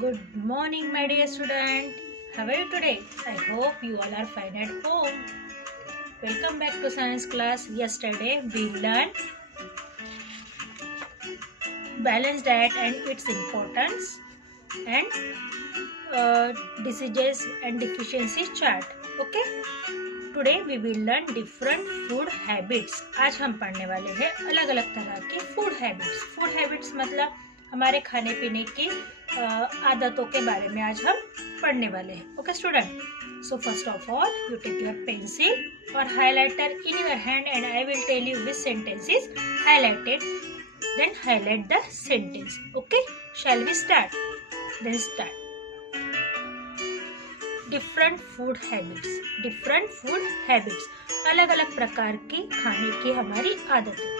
Good morning, my dear student. How are you today? I hope you all are fine at home. Welcome back to science class. Yesterday we learned balanced diet and its importance and diseases and deficiencies chart. Okay? Today we will learn different food habits. आज हम पढ़ने वाले हैं अलग अलग तरह के food habits. Food habits मतलब हमारे खाने पीने की आदतों के बारे में आज हम पढ़ने वाले हैं. Okay student, so first of all you take your pencil और highlighter in your hand and I will tell you which sentence is highlighted, then highlight the sentence. Okay, shall we start? Then start. Different food habits, अलग अलग प्रकार की खाने की हमारी आदतें.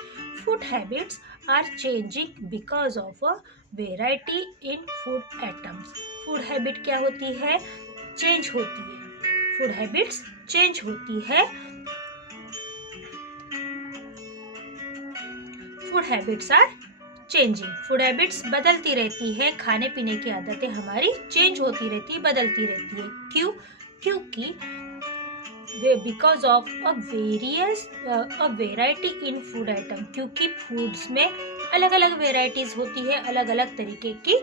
Food habits are changing because of a variety in food items. Food habit क्या होती है? चेंज होती है. फूड हैबिट्स चेंज होती है. Food habits are changing. Food habits बदलती रहती है. खाने पीने की आदतें हमारी चेंज होती रहती है, बदलती रहती है. क्यों? क्योंकि because of a variety in food item. क्योंकि फूड्स में अलग अलग वेराइटीज होती है, अलग अलग तरीके की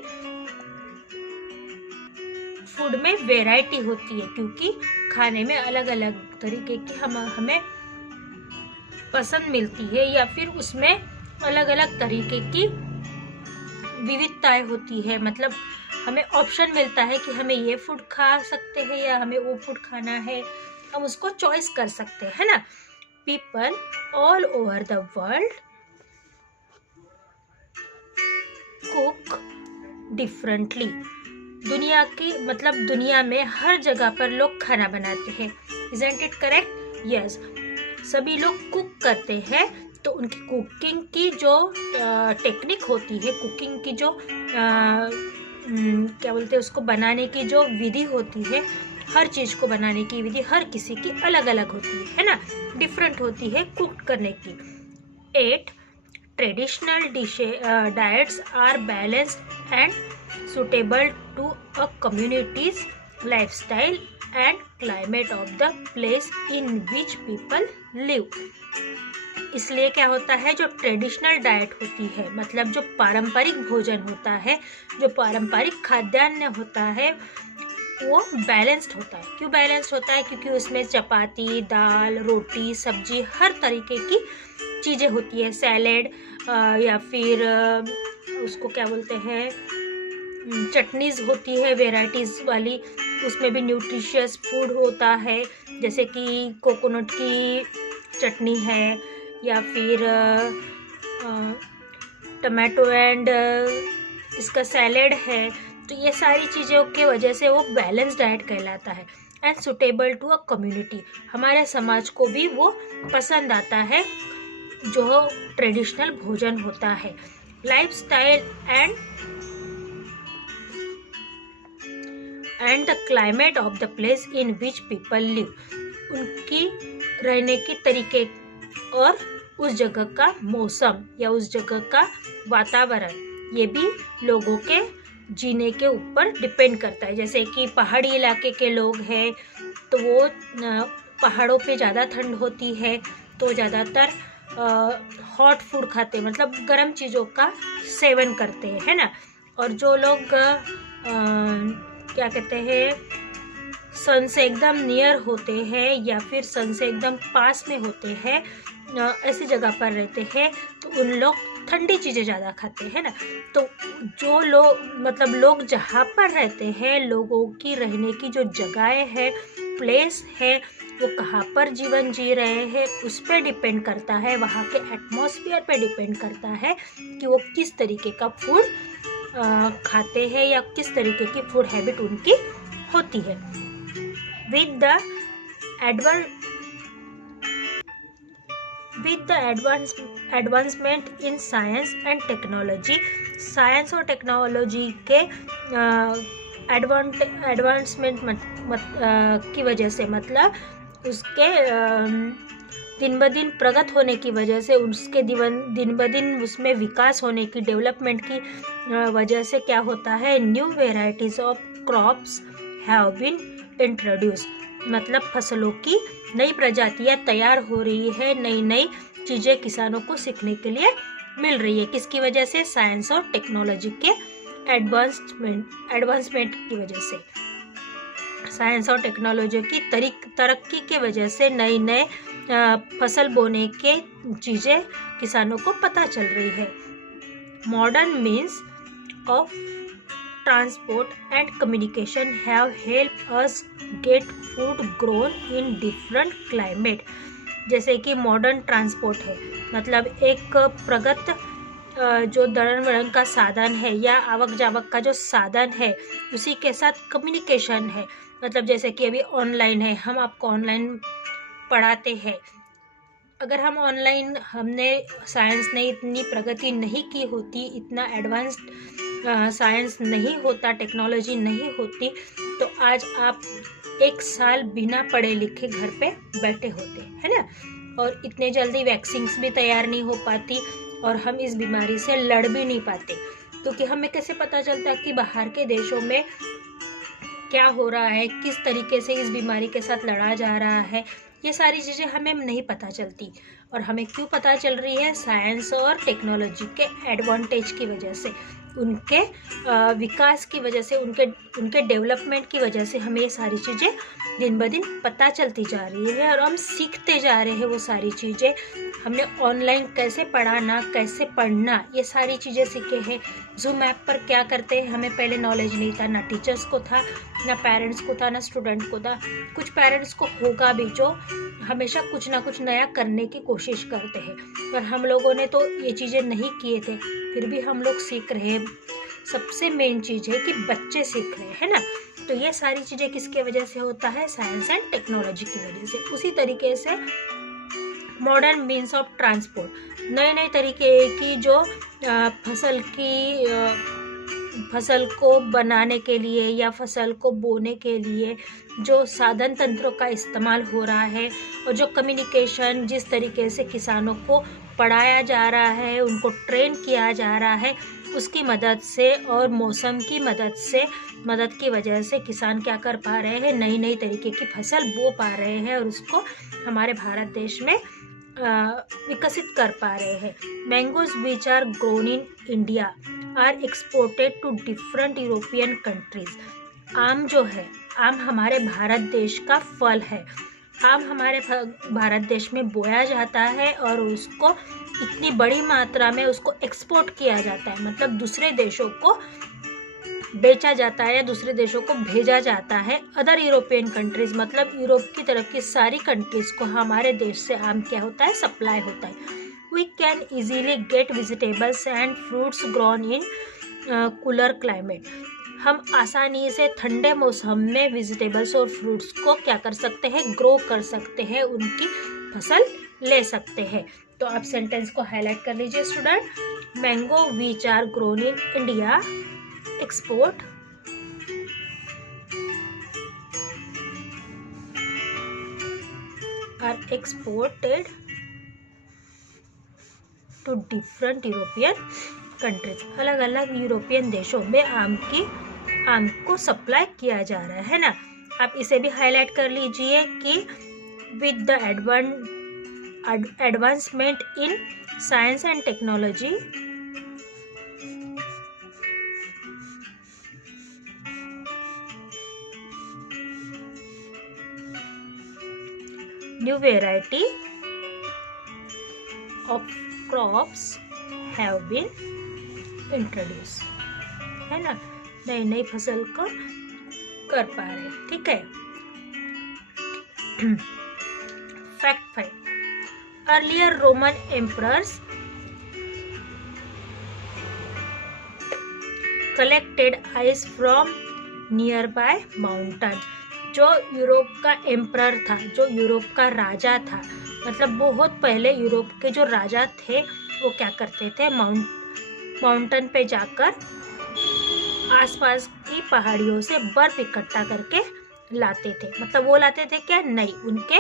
फूड में वेराइटी होती है. क्योंकि खाने में अलग अलग तरीके की हमें पसंद मिलती है या फिर उसमें अलग अलग तरीके की विविधताएं होती है. मतलब हमें ऑप्शन मिलता है कि हमें ये फूड खा सकते हैं या हमें वो फूड खाना है. हम उसको चॉइस कर सकते हैं, है ना. People all over the world cook differently. दुनिया में हर जगह पर लोग खाना बनाते हैं. Isn't it correct? यस, सभी लोग कुक करते हैं. तो उनकी कुकिंग की जो टेक्निक होती है, कुकिंग की जो क्या बोलते हैं उसको, बनाने की जो विधि होती है, हर चीज़ को बनाने की विधि हर किसी की अलग अलग होती है ना, डिफरेंट होती है कुक करने की. 8 traditional diets are balanced and suitable to a communities lifestyle and climate of the place in which people live. इसलिए क्या होता है, जो ट्रेडिशनल डाइट होती है, मतलब जो पारंपरिक भोजन होता है, जो पारंपरिक खाद्यान्न होता है, वो बैलेंस्ड होता है. क्यों बैलेंस्ड होता है? क्योंकि उसमें चपाती, दाल, रोटी, सब्जी, हर तरीके की चीज़ें होती है. सैलेड या फिर उसको क्या बोलते हैं, चटनीज़ होती है वेराइटीज़ वाली. उसमें भी न्यूट्रिशियस फूड होता है, जैसे कि कोकोनट की चटनी है या फिर टमाटो एंड इसका सैलेड है. तो ये सारी चीज़ों की वजह से वो बैलेंस डाइट कहलाता है. And suitable to a community, हमारे समाज को भी वो पसंद आता है जो ट्रेडिशनल भोजन होता है. Lifestyle and the climate of the place in which people live, उनकी रहने की तरीके और उस जगह का मौसम या उस जगह का वातावरण, ये भी लोगों के जीने के ऊपर डिपेंड करता है. जैसे कि पहाड़ी इलाके के लोग हैं तो वो पहाड़ों पे ज़्यादा ठंड होती है तो ज़्यादातर हॉट फूड खाते हैं, मतलब गर्म चीज़ों का सेवन करते हैं, है ना. और जो लोग क्या कहते हैं, सन से एकदम नियर होते हैं या फिर सन से एकदम पास में होते हैं, ऐसी जगह पर रहते हैं, तो उन लोग ठंडी चीज़ें ज़्यादा खाते हैं ना. तो जो लोग जहाँ पर रहते हैं, लोगों की रहने की जो जगहें हैं, प्लेस है, वो कहाँ पर जीवन जी रहे हैं, उस पर डिपेंड करता है. वहाँ के एटमॉस्फेयर पे डिपेंड करता है कि वो किस तरीके का फूड खाते हैं या किस तरीके की फूड हैबिट उनकी होती है. With the advancement in science and technology, science और टेक्नोलॉजी के एडवांसमेंट की वजह से, मतलब उसके दिन ब दिन प्रगत होने की वजह से, उसके दिन ब दिन उसमें विकास होने की, डेवलपमेंट की वजह से क्या होता है, new varieties of crops have been introduce, मतलब फसलों की नई प्रजातियां तैयार हो रही है, नई नई चीजें किसानों को सीखने के लिए मिल रही है। किसकी वजह से, साइंस और टेक्नोलॉजी के एडवांसमेंट की वजह से, साइंस और टेक्नोलॉजी की तरक्की के वजह से नई नए फसल बोने के चीजें किसानों को पता चल रही है। Modern means of transport and communication have helped us get food grown in different climate। जैसे कि मॉडर्न ट्रांसपोर्ट है, मतलब एक प्रगत जो दड़न वड़न का साधन है या आवक जावक का जो साधन है, उसी के साथ कम्युनिकेशन है। मतलब जैसे कि अभी ऑनलाइन है, हम आपको ऑनलाइन पढ़ाते हैं। अगर हम ऑनलाइन, हमने साइंस ने इतनी प्रगति नहीं की होती, इतना एडवांस्ड साइंस नहीं होता, टेक्नोलॉजी नहीं होती, तो आज आप 1 साल बिना पढ़े लिखे घर पे बैठे होते, है ना। और इतने जल्दी वैक्सीन्स भी तैयार नहीं हो पाती और हम इस बीमारी से लड़ भी नहीं पाते, क्योंकि हमें कैसे पता चलता कि बाहर के देशों में क्या हो रहा है, किस तरीके से इस बीमारी के साथ लड़ा जा रहा है। ये सारी चीज़ें हमें नहीं पता चलती, और हमें क्यों पता चल रही है, साइंस और टेक्नोलॉजी के एडवांटेज की वजह से, उनके विकास की वजह से, उनके डेवलपमेंट की वजह से हमें ये सारी चीज़ें दिन ब दिन पता चलती जा रही है और हम सीखते जा रहे हैं वो सारी चीज़ें। हमने ऑनलाइन कैसे पढ़ाना, कैसे पढ़ना, ये सारी चीज़ें सीखे हैं। जूम ऐप पर क्या करते हैं, हमें पहले नॉलेज नहीं था, ना टीचर्स को था, ना पेरेंट्स को था, ना स्टूडेंट को था। कुछ पेरेंट्स को होगा भी जो हमेशा कुछ ना कुछ नया करने की कोशिश करते हैं, पर हम लोगों ने तो ये चीज़ें नहीं किए थे, फिर भी हम लोग सीख रहे हैं। सबसे मेन चीज़ है कि बच्चे सीख रहे हैं ना। तो ये सारी चीज़ें किसके वजह से होता है, साइंस एंड टेक्नोलॉजी की वजह से। उसी तरीके से मॉडर्न मीन्स ऑफ ट्रांसपोर्ट, नए नए तरीके की जो फसल को बनाने के लिए या फसल को बोने के लिए जो साधन तंत्रों का इस्तेमाल हो रहा है, और जो कम्युनिकेशन, जिस तरीके से किसानों को पढ़ाया जा रहा है, उनको ट्रेन किया जा रहा है, उसकी मदद से और मौसम की मदद की वजह से किसान क्या कर पा रहे हैं, नई नई तरीके की फसल बो पा रहे हैं और उसको हमारे भारत देश में विकसित कर पा रहे हैं। Mangoes which are grown in India are exported to different European countries. आम जो है, आम हमारे भारत देश का फल है। आम हमारे भारत देश में बोया जाता है और उसको इतनी बड़ी मात्रा में उसको एक्सपोर्ट किया जाता है, मतलब दूसरे देशों को बेचा जाता है या दूसरे देशों को भेजा जाता है। अदर यूरोपियन कंट्रीज, मतलब यूरोप की तरफ की सारी कंट्रीज को हमारे देश से आम क्या होता है, सप्लाई होता है। We can easily get vegetables and fruits grown in cooler climate. हम आसानी से ठंडे मौसम में वेजिटेबल्स और फ्रूट्स को क्या कर सकते हैं, ग्रो कर सकते हैं, उनकी फसल ले सकते हैं। तो आप सेंटेंस को हाईलाइट कर लीजिए student. Mango which are grown in India export are exported to different European countries। अलग अलग यूरोपियन देशों में आम को सप्लाई किया जा रहा है ना। आप इसे भी हाईलाइट कर लीजिए कि with the advancement in science and technology, new variety of crops have been introduced, है ना। नई नई फसल को कर पा रहे हैं, ठीक है। Fact 5, earlier Roman emperors collected ice from near by mountain. जो यूरोप का एम्परर था, जो यूरोप का राजा था, मतलब बहुत पहले यूरोप के जो राजा थे वो क्या करते थे, माउंटेन पे जाकर आसपास की पहाड़ियों से बर्फ इकट्ठा करके लाते थे। मतलब वो लाते थे क्या, नहीं, उनके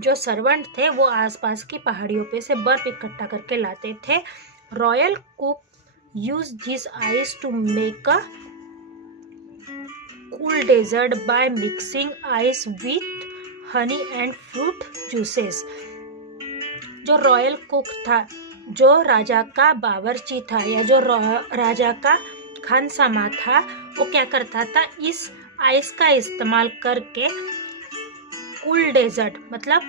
जो सर्वेंट थे वो आसपास की पहाड़ियों पे से बर्फ इकट्ठा करके लाते थे। Royal cook use this ice to make a cool dessert by mixing ice with honey and fruit juices. जो रॉयल कुक था, जो राजा का बावर्ची था या जो राजा का खानसामा था, वो क्या करता था, इस आइस का इस्तेमाल करके कूल डेजर्ट मतलब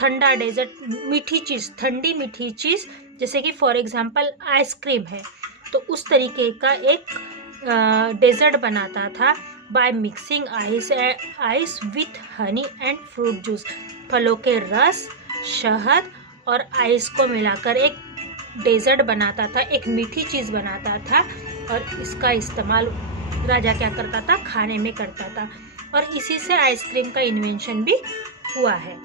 ठंडा डेजर्ट, मीठी चीज़, ठंडी मीठी चीज़, जैसे कि फॉर एग्जांपल आइसक्रीम है, तो उस तरीके का एक डेजर्ट बनाता था bye mixing ice with honey and fruit juice. फलों के रस, शहद और आइस को मिलाकर एक डेजर्ट बनाता था, एक मीठी चीज़ बनाता था, और इसका इस्तेमाल राजा क्या करता था, खाने में करता था, और इसी से आइसक्रीम का इन्वेंशन भी हुआ है।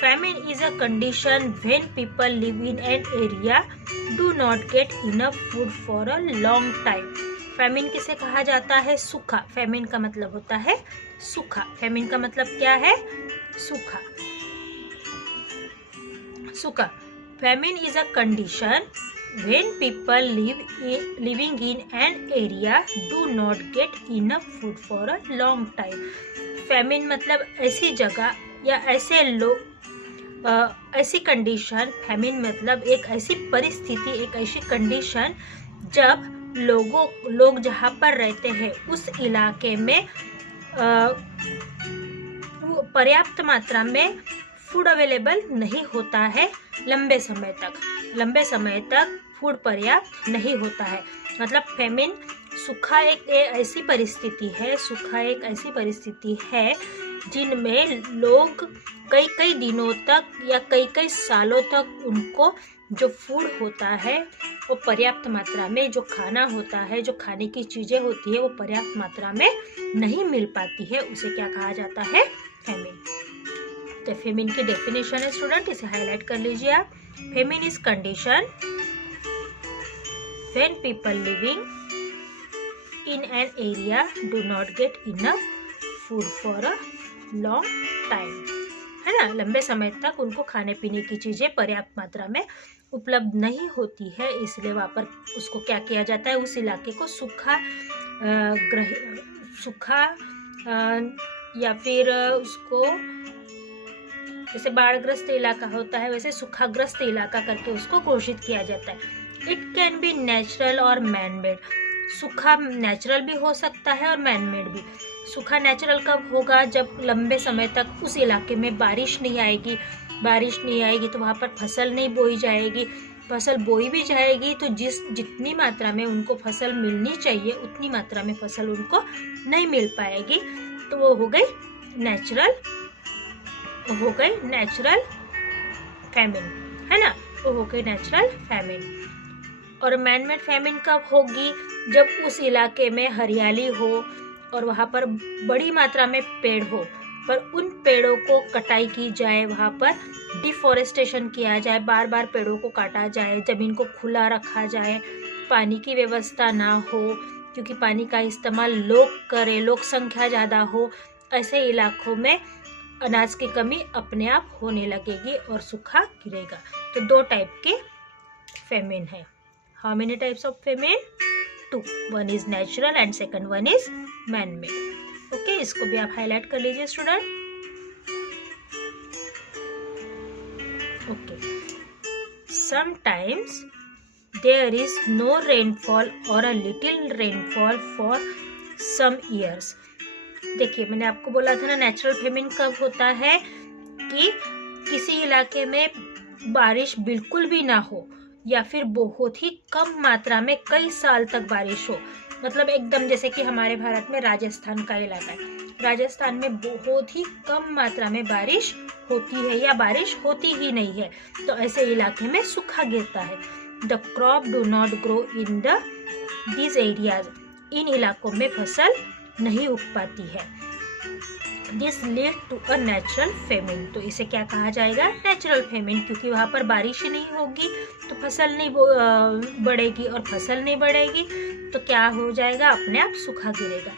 Famine is a condition when people live in an area do not get enough food for a long time. Famine किसे कहा जाता है? सूखा। Famine का मतलब होता है सूखा। Famine का मतलब क्या है? सूखा। सूखा। Famine is a condition when people living in an area do not get enough food for a long time. Famine मतलब ऐसी जगह या ऐसे लोग, ऐसी कंडीशन। फैमिन मतलब एक ऐसी परिस्थिति, एक ऐसी कंडीशन जब लोग जहाँ पर रहते हैं उस इलाके में पर्याप्त मात्रा में फूड अवेलेबल नहीं होता है लंबे समय तक फूड पर्याप्त नहीं होता है। मतलब फैमिन, सूखा एक ऐसी परिस्थिति है जिनमें लोग कई दिनों तक या कई सालों तक उनको जो फूड होता है वो पर्याप्त मात्रा में, जो खाना होता है, जो खाने की चीज़ें होती है वो पर्याप्त मात्रा में नहीं मिल पाती है। उसे क्या कहा जाता है? फैमिन। तो फैमिन की डेफिनेशन है स्टूडेंट, इसे हाईलाइट कर लीजिए आप। Famine is condition when people living in an area do not get enough food for a long time, है ना। लंबे समय तक उनको खाने पीने की चीज़ें पर्याप्त मात्रा में उपलब्ध नहीं होती है, इसलिए वहाँ पर उसको क्या किया जाता है, उस इलाके को सूखा या फिर उसको, जैसे बाढ़ग्रस्त इलाका होता है वैसे सूखाग्रस्त इलाका करके उसको घोषित किया जाता है। इट कैन बी नेचुरल और मैन मेड। सूखा नेचुरल भी हो सकता है और मैन मेड भी। सूखा नेचुरल कब होगा? जब लंबे समय तक उस इलाके में बारिश नहीं आएगी तो वहाँ पर फसल नहीं बोई जाएगी। फसल बोई भी जाएगी तो जितनी मात्रा में उनको फसल मिलनी चाहिए उतनी मात्रा में फसल उनको नहीं मिल पाएगी, तो वो हो गई नेचुरल फैमिन, है ना। वो हो गई नेचुरल फैमिन। और मैन मेड फैमिन कब होगी? जब उस इलाके में हरियाली हो और वहाँ पर बड़ी मात्रा में पेड़ हो, पर उन पेड़ों को कटाई की जाए, वहाँ पर डिफॉरेस्टेशन किया जाए, बार बार पेड़ों को काटा जाए, ज़मीन को खुला रखा जाए, पानी की व्यवस्था ना हो क्योंकि पानी का इस्तेमाल लोग करें, लोक संख्या ज़्यादा हो, ऐसे इलाकों में अनाज की कमी अपने आप होने लगेगी और सूखा गिरेगा। तो 2 टाइप के फेमिन है। How many types of famine? 2। One is natural and second one is man made. Okay, इसको भी आप हाईलाइट कर लीजिए student. Okay, sometimes there is no rainfall और a little rainfall for some years. देखिए, मैंने आपको बोला था ना नेचुरल फेमिन कब होता है कि किसी इलाके में बारिश बिल्कुल भी ना हो या फिर बहुत ही कम मात्रा में कई साल तक बारिश हो। मतलब एकदम जैसे कि हमारे भारत में राजस्थान का इलाका है, राजस्थान में बहुत ही कम मात्रा में बारिश होती है या बारिश होती ही नहीं है, तो ऐसे इलाके में सूखा गिरता है। The crop do not grow in this areas. इन इलाकों में फसल नहीं उग पाती है। This lead to a natural famine. तो इसे क्या कहा जाएगा? नेचुरल फेमिन, क्योंकि वहाँ पर बारिश ही नहीं होगी तो फसल नहीं बढ़ेगी, और फसल नहीं बढ़ेगी तो क्या हो जाएगा? अपने आप सूखा गिरेगा।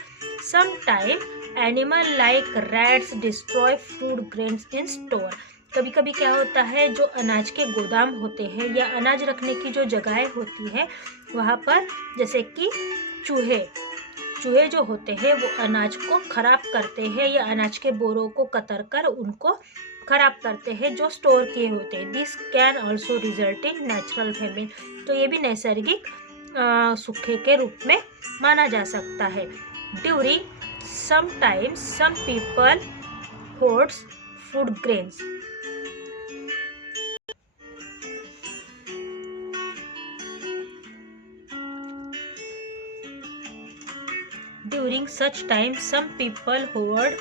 Some time animal like rats destroy food grains in store. कभी कभी क्या होता है, जो अनाज के गोदाम होते हैं या अनाज रखने की जो जगहें होती है वहाँ पर जैसे कि चूहे जो होते हैं वो अनाज को खराब करते हैं या अनाज के बोरों को कतर कर उनको खराब करते हैं जो स्टोर किए होते हैं। This can also result in natural famine. तो ये भी नैसर्गिक सूखे के रूप में माना जा सकता है। During sometimes some people hoards food grains. During such time some people hoard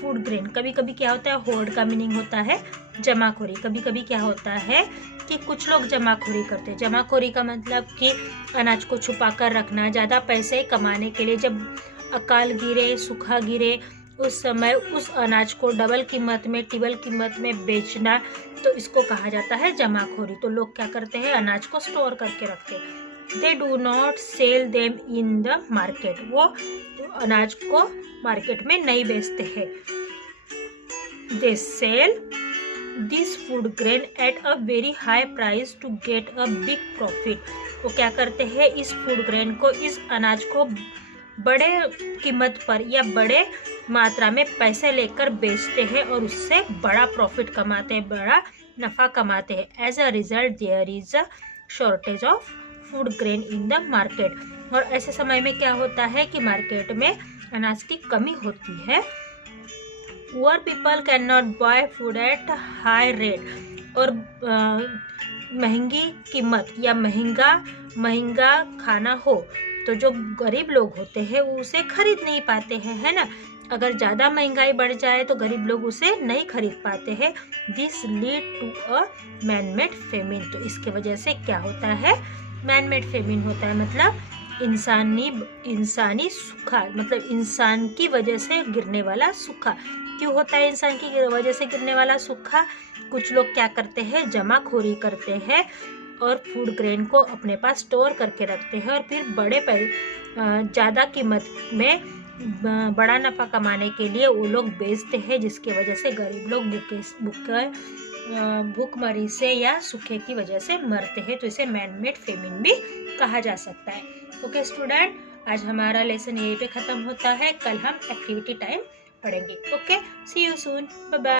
food grain. कभी कभी क्या होता है, होर्ड का मीनिंग होता है जमाखोरी। कभी कभी क्या होता है कि कुछ लोग जमाखोरी करते हैं। जमाखोरी का मतलब कि अनाज को छुपा कर रखना, ज़्यादा पैसे कमाने के लिए। जब अकाल गिरे, सूखा गिरे, उस समय उस अनाज को डबल कीमत में, ट्रिपल कीमत में बेचना, तो इसको कहा जाता है जमाखोरी। तो लोग क्या करते हैं, अनाज को स्टोर करके रखते हैं। They do not sell them in the market। वो अनाज को मार्केट में नहीं बेचते हैं। They sell this food grain at a very high price to get a big profit। वो क्या करते हैं, इस फूड ग्रेन को, इस अनाज को बड़े कीमत पर या बड़े मात्रा में पैसे लेकर बेचते हैं और उससे बड़ा प्रॉफिट कमाते हैं, बड़ा नफा कमाते हैं। As a result there is a shortage of food grain in the market. और ऐसे समय में क्या होता है कि मार्केट में अनाज की कमी होती है। Poor people can not buy food at high rate. और महंगी कीमत या महंगा खाना हो तो जो गरीब लोग होते हैं वो उसे खरीद नहीं पाते हैं, है ना। अगर ज़्यादा महंगाई बढ़ जाए तो गरीब लोग उसे नहीं खरीद पाते हैं। This lead to a man-made famine. तो इसके वजह से क्या होता है, मैन-मेड फेमिन होता है, मतलब इंसानी सूखा, मतलब इंसान की वजह से गिरने वाला सूखा। क्यों होता है इंसान की वजह से गिरने वाला सूखा? कुछ लोग क्या करते हैं, जमाखोरी करते हैं और फूड ग्रेन को अपने पास स्टोर करके रखते हैं और फिर ज़्यादा कीमत में बड़ा नफा कमाने के लिए वो लोग बेचते हैं, जिसकी वजह से गरीब लोग भूखमरी से या सूखे की वजह से मरते हैं। तो इसे मैन-मेड फेमिन भी कहा जा सकता है। ओके स्टूडेंट, आज हमारा लेसन यहीं पे ख़त्म होता है। कल हम एक्टिविटी टाइम पढ़ेंगे। Okay, see you soon, bye bye.